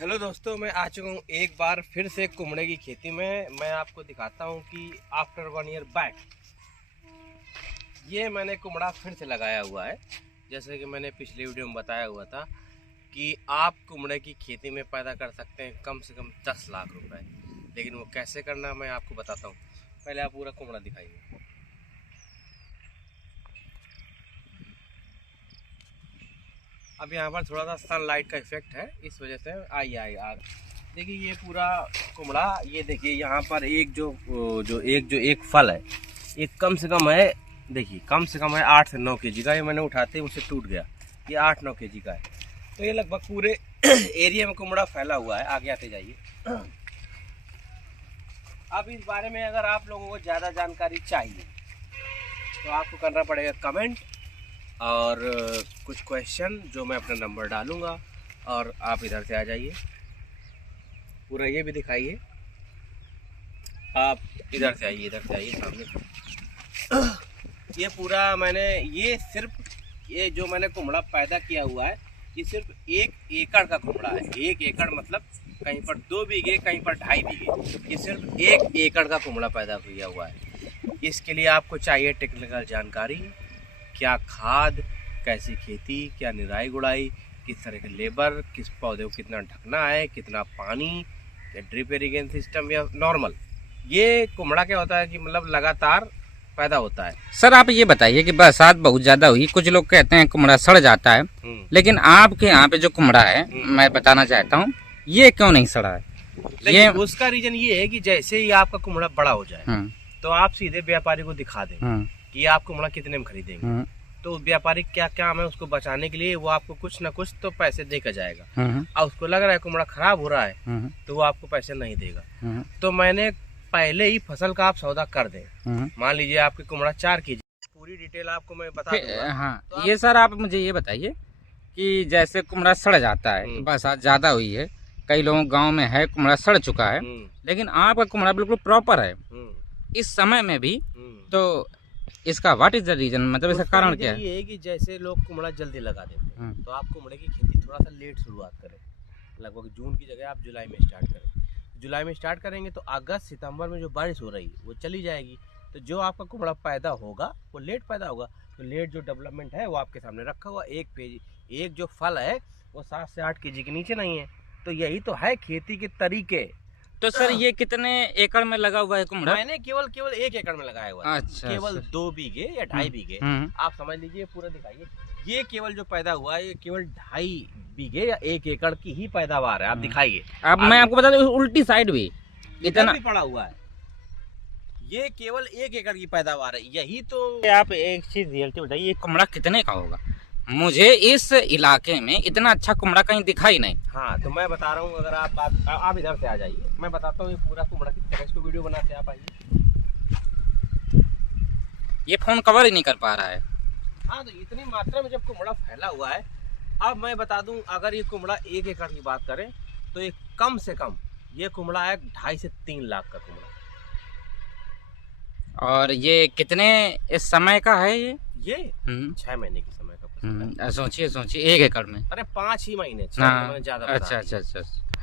Hello दोस्तों, मैं आ चुका हूँ एक बार फिर से कुमड़े की खेती में। मैं आपको दिखाता हूँ कि आफ्टर 1 ईयर बैक ये मैंने कुमड़ा फिर से लगाया हुआ है। जैसे कि मैंने पिछली वीडियो में बताया हुआ था कि आप कुमड़े की खेती में पैदा कर सकते हैं कम से कम 10 लाख रुपए। लेकिन वो कैसे करना मैं आपको बताता हूँ। पहले आप पूरा कुमड़ा दिखाइए। अब यहाँ पर थोड़ा सा सनलाइट का इफेक्ट है, इस वजह से आग देखिए। ये पूरा कुमड़ा, ये देखिए यहाँ पर एक फल है, ये कम से कम है, देखिए कम से कम है 8 से 9 केजी का। ये मैंने उठाते ही मुझसे टूट गया। ये 8-9 केजी का है। तो ये लगभग पूरे एरिया में कुमड़ा फैला हुआ है। आगे आते जाइए। अब इस बारे में अगर आप लोगों को ज़्यादा जानकारी चाहिए तो आपको करना पड़ेगा कमेंट और कुछ क्वेश्चन जो मैं अपना नंबर डालूंगा, और आप इधर से आ जाइए। पूरा ये भी दिखाइए। आप इधर से आइए सामने। ये पूरा ये जो मैंने कुमड़ा पैदा किया हुआ है, ये सिर्फ 1 एकड़ का कुमड़ा है। 1 एकड़ मतलब कहीं पर 2 बीघे, कहीं पर 2.5 बीघे। ये सिर्फ 1 एकड़ का कुमड़ा पैदा किया हुआ है। इसके लिए आपको चाहिए टेक्निकल जानकारी, क्या खाद, कैसी खेती, क्या निराई गुड़ाई, किस तरह के लेबर, किस पौधे को कितना ढकना है, कितना पानी, या ड्रिप इरिगेशन सिस्टम या नॉर्मल। ये कुमड़ा क्या होता है कि मतलब लगातार पैदा होता है। सर आप ये बताइए कि बरसात बहुत ज्यादा हुई, कुछ लोग कहते हैं कुमड़ा सड़ जाता है, लेकिन आपके यहाँ पे जो कुमड़ा है मैं बताना चाहता हूँ ये क्यों नहीं सड़ा है? ये उसका रीजन ये है कि जैसे ही आपका कुमड़ा बड़ा हो जाए तो आप सीधे व्यापारी को दिखा दें कि आप कुमड़ा कितने में खरीदेंगे। तो व्यापारी क्या काम है, उसको बचाने के लिए वो आपको कुछ ना कुछ तो पैसे देकर जाएगा। और उसको लग रहा है कुमड़ा खराब हो रहा है तो वो आपको पैसे नहीं देगा। तो मैंने पहले ही फसल का आप सौदा कर दें। मान लीजिए आपके कुमड़ा 4 केजी, पूरी डिटेल आपको मैं बता दूंगा। हाँ तो ये सर आप मुझे ये बताइए कि जैसे कुमड़ा सड़ जाता है, बरसात ज्यादा हुई है, कई लोगों गाँव में है कुमड़ा सड़ चुका है, लेकिन आपका कुमड़ा बिल्कुल प्रॉपर है इस समय में भी, तो इसका व्हाट इज द रीजन, मतलब इसका कारण क्या है? ये है कि जैसे लोग कुमड़ा जल्दी लगा देते हैं तो आप कुमड़े की खेती थोड़ा सा लेट शुरुआत करें। लगभग जून की जगह आप जुलाई में स्टार्ट करें। जुलाई में स्टार्ट करेंगे तो अगस्त सितंबर में जो बारिश हो रही है वो चली जाएगी। तो जो आपका कुमड़ा पैदा होगा वो लेट पैदा होगा। तो लेट जो डेवलपमेंट है वो आपके सामने रखा हुआ। एक जो फल है वो 7 से 8 केजी के नीचे नहीं है। तो यही तो है खेती के तरीके। तो सर ये कितने एकड़ में लगा हुआ है कुमड़ा? मैंने केवल 1 एकड़ में लगाया हुआ है। अच्छा, केवल 2 बीघे या 2.5 बीघे आप समझ लीजिए। पूरा दिखाइए। ये केवल जो पैदा हुआ है ये केवल 2.5 बीघे या 1 एकड़ की ही पैदावार है। आप दिखाइए। अब मैं आपको बता दूं उल्टी साइड भी इतना भी पड़ा हुआ है। ये केवल 1 एकड़ की पैदावार है। यही तो आप एक चीज रियलिटी बताइए, ये कुमड़ा कितने का होगा? मुझे इस इलाके में इतना अच्छा कुमड़ा कहीं दिखाई नहीं। हाँ तो मैं बता रहा हूँ। अगर आप इधर से आ जाइए, मैं बताता हूँ ये पूरा कुमड़ा किस तरह इसको वीडियो बनाते आप आइए। ये फोन कवर ही नहीं कर पा रहा है। हाँ तो इतनी मात्रा में जब कुमड़ा फैला हुआ है, अब मैं बता दूं अगर ये कुमड़ा 1 एकड़ की बात करें तो ये कम से कम ये कुमड़ा है 2.5 से 3 लाख का कुमड़ा। और ये कितने इस समय का है? ये 6 महीने की समय का। सोचिए 1 एकड़ में। अरे 5 ही महीने, 6 महीने ज्यादा। अच्छा।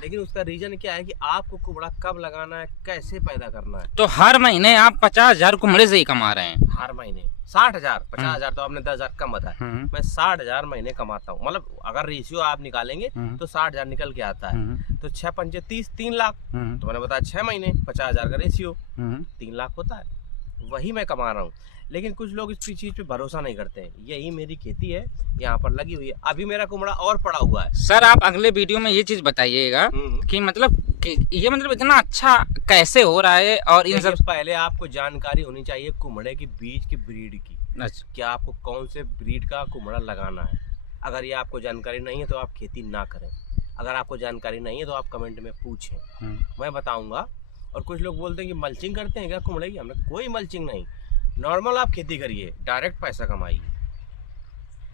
लेकिन उसका रीजन क्या है कि आपको कुमड़ा कब लगाना है, कैसे पैदा करना है। तो हर महीने आप 50,000 कुमड़े से ही कमा रहे हैं? हर महीने 60,000, 50,000 तो आपने 10,000 कम बताया। मैं 60,000 महीने कमाता हूँ। मतलब अगर रेशियो आप निकालेंगे तो 60,000 निकल के आता है। तो 6 पंचे 30, 3 लाख। तो मैंने बताया 6 महीने 50,000 का रेशियो 3 लाख होता है। वही मैं कमा रहा हूँ। लेकिन कुछ लोग इस चीज पे भरोसा नहीं करते हैं। यही मेरी खेती है, यहाँ पर लगी हुई है। अभी मेरा कुमड़ा और पड़ा हुआ है। सर आप अगले वीडियो में ये चीज बताइएगा कि मतलब ये मतलब इतना अच्छा कैसे हो रहा है। और इन सब पहले आपको जानकारी होनी चाहिए कुमड़े की बीज की ब्रीड की। अच्छा, क्या आपको कौन से ब्रीड का कुमड़ा लगाना है। अगर ये आपको जानकारी नहीं है तो आप खेती ना करें। अगर आपको जानकारी नहीं है तो आप कमेंट में पूछें, मैं बताऊंगा। और कुछ लोग बोलते हैं कि मल्चिंग करते हैं क्या कुमड़े की। हमने कोई मल्चिंग नहीं, नॉर्मल आप खेती करिए, डायरेक्ट पैसा कमाइए।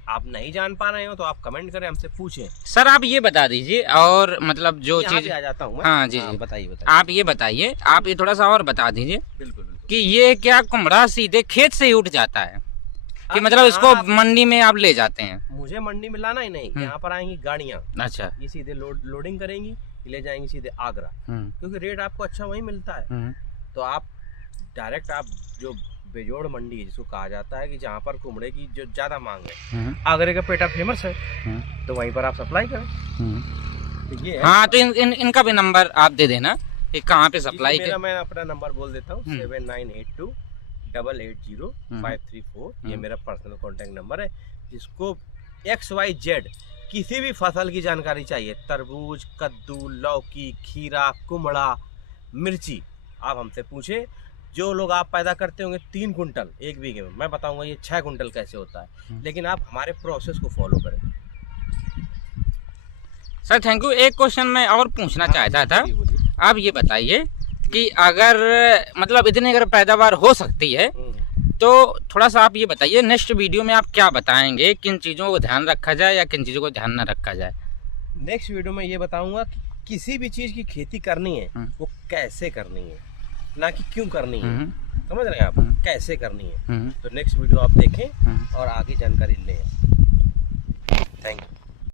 आप नहीं जान पा रहे हो तो आप कमेंट करें, हमसे पूछें। सर आप ये बता दीजिए, और मतलब जो चीज आ जाता हूँ। हाँ जी बताइए। आप ये बताइए, आप ये थोड़ा सा और बता दीजिए बिल्कुल कि ये क्या कुमड़ा सीधे खेत से ही उठ जाता है? कि मतलब इसको मंडी में आप ले जाते हैं? मुझे मंडी में लाना ही नहीं, यहाँ पर आएंगी गाड़ियाँ। अच्छा। ये सीधे लोडिंग करेंगी, ले जाएंगी सीधे आगरा, क्योंकि रेट आपको अच्छा वहीं मिलता है। तो आप डायरेक्ट आप जो बेजोड़ मंडी है जिसको कहा जाता है कि जहाँ पर कुमड़े की जो ज्यादा मांग है, आगरे का पेटा फेमस है, तो वहीं पर आप सप्लाई करें। तो ये हाँ, तो इनका भी नंबर आप दे देना कि कहाँ पे सप्लाई मेरा मैं अपना नंबर बोल देता हूँ 7982880534। ये मेरा पर्सनल कॉन्टेक्ट नंबर है। जिसको XYZ किसी भी फसल की जानकारी चाहिए, तरबूज, कद्दू, लौकी, खीरा, कुमड़ा, मिर्ची, आप हमसे पूछे। जो लोग आप पैदा करते होंगे 3 कुंटल 1 बीघे में, मैं बताऊंगा ये 6 कुंटल कैसे होता है, लेकिन आप हमारे प्रोसेस को फॉलो करें। Sir thank you. एक क्वेश्चन मैं और पूछना चाहता था, आप ये बताइए कि अगर मतलब इतनी अगर पैदावार हो सकती है तो थोड़ा सा आप ये बताइए नेक्स्ट वीडियो में आप क्या बताएंगे, किन चीज़ों को ध्यान रखा जाए या किन चीज़ों को ध्यान न रखा जाए? नेक्स्ट वीडियो में ये बताऊंगा कि किसी भी चीज़ की खेती करनी है वो कैसे करनी है, ना कि क्यों करनी है। समझ रहे हैं आप, कैसे करनी है। तो नेक्स्ट वीडियो आप देखें और आगे जानकारी लें।